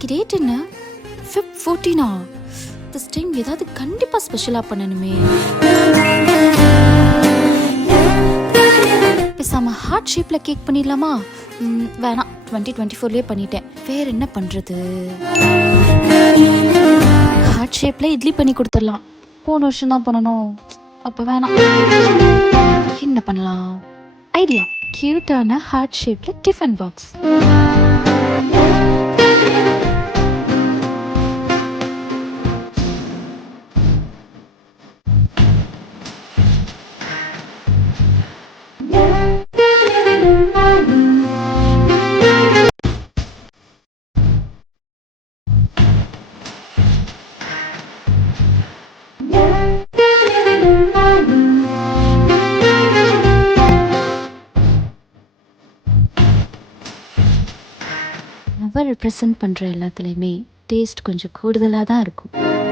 இன்னைக்கு டேட் என்ன? Feb 14ஆ? This time ஏதாவது கண்டிப்பா ஸ்பெஷலா பண்ணணுமே. பேசாம ஹார்ட் ஷேப்ல கேக் பண்ணிடலாமா? வேணாம், 2024லயே பண்ணிட்டேன். வேற என்ன பண்றது? ஹார்ட் ஷேப்ல இட்லி பண்ணி கொடுத்துடலாம். போன வருஷம் தான் பண்ணணும். அப்ப வேணாம். என்ன பண்ணலாம்? ஐடியா! கியூட்டான ஹார்ட் ஷேப்ல டிஃபன் பாக்ஸ். அவர் ரெப்ரசன்ட் பண்ற எல்லாத்துலேயுமே டேஸ்ட் கொஞ்சம் கூடுதலாக தான் இருக்கும்.